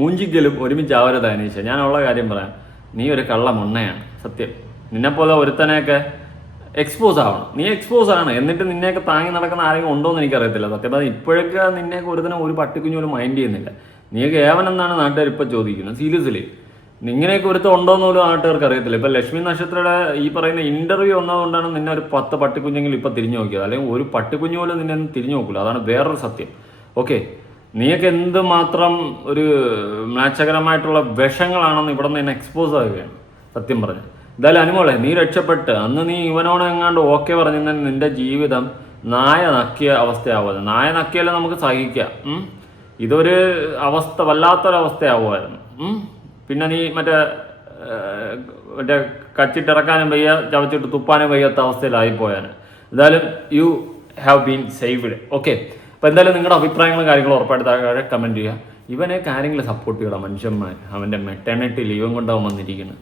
മൂഞ്ചിക്കലും ഒരുമിച്ചാവരുത് അനീഷ. ഞാനുള്ള കാര്യം പറയാം, നീ ഒരു കള്ള മൊണ്ണയാണ് സത്യം. നിന്നെപ്പോലെ ഒരുത്തനെയൊക്കെ എക്സ്പോസ് ആവണം. നീ എക്സ്പോസ് ആണ്. എന്നിട്ട് നിന്നെയൊക്കെ താങ്ങി നടക്കുന്ന ആരെങ്കിലും ഉണ്ടോ എന്ന് എനിക്കറിയത്തില്ല. സത്യം പറഞ്ഞാൽ ഇപ്പോഴൊക്കെ നിന്നെയൊക്കെ ഒരു പട്ടിക്കുഞ്ഞു പോലും മൈൻഡ് ചെയ്യുന്നില്ല. നീയൊക്കെ ഏവനെന്നാണ് നാട്ടുകാർ ഇപ്പം ചോദിക്കുന്നത്. സീരിയസ്ലി ഇങ്ങനെയൊക്കെ ഒരുത്തം ഉണ്ടോ എന്ന് പോലും നാട്ടുകാർക്ക് അറിയത്തില്ല. ഇപ്പം ലക്ഷ്മി നക്ഷത്രയുടെ ഈ പറയുന്ന ഇന്റർവ്യൂ വന്നതുകൊണ്ടാണ് നിന്നെ ഒരു 10 പട്ടിക്കുഞ്ഞെങ്കിലും ഇപ്പം തിരിഞ്ഞു നോക്കിയത്. അല്ലെങ്കിൽ ഒരു പട്ടിക്കുഞ്ഞു പോലും നിന്നെ തിരിഞ്ഞു നോക്കില്ല. അതാണ് വേറൊരു സത്യം. ഓക്കെ, നീയൊക്കെ എന്തുമാത്രം ഒരു മ്ലാച്ഛകരമായിട്ടുള്ള വിഷങ്ങളാണെന്ന് ഇവിടെ നിന്ന് എക്സ്പോസ് ആവുകയാണ് സത്യം പറഞ്ഞ്. എന്തായാലും അനുമോളെ, നീ രക്ഷപ്പെട്ട് അന്ന് നീ ഇവനോട് എങ്ങാണ്ട് ഓക്കെ പറഞ്ഞാൽ നിന്റെ ജീവിതം നായ നക്കിയ അവസ്ഥയാവുന്നത്. നായ നക്കിയാലും നമുക്ക് സഹിക്കാം. ഇതൊരു അവസ്ഥ, വല്ലാത്തൊരവസ്ഥയാവുമായിരുന്നു. പിന്നെ നീ മറ്റേ കച്ചിട്ടിറക്കാനും വയ്യ, ചവച്ചിട്ട് തുപ്പാനും വയ്യാത്ത അവസ്ഥയിലായിപ്പോയാണ്. എന്തായാലും you have been saved. Okay, അപ്പോൾ എന്തായാലും നിങ്ങളുടെ അഭിപ്രായങ്ങളും കാര്യങ്ങളും ഉറപ്പായിട്ട് താഴെ കമൻറ്റ് ചെയ്യുക. ഇവനെയൊക്കെ ആരെങ്കിലും സപ്പോർട്ട് ചെയ്യണം മനുഷ്യന്മാർ. അവൻ്റെ മെറ്റേണിറ്റി ലീവും കൊണ്ടാവും വന്നിരിക്കുന്നത്.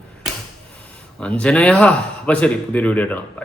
അഞ്ജനയാ. അപ്പോൾ ശരി, പുതിയൊരു വീഡിയോ ഇടണം. ബൈ.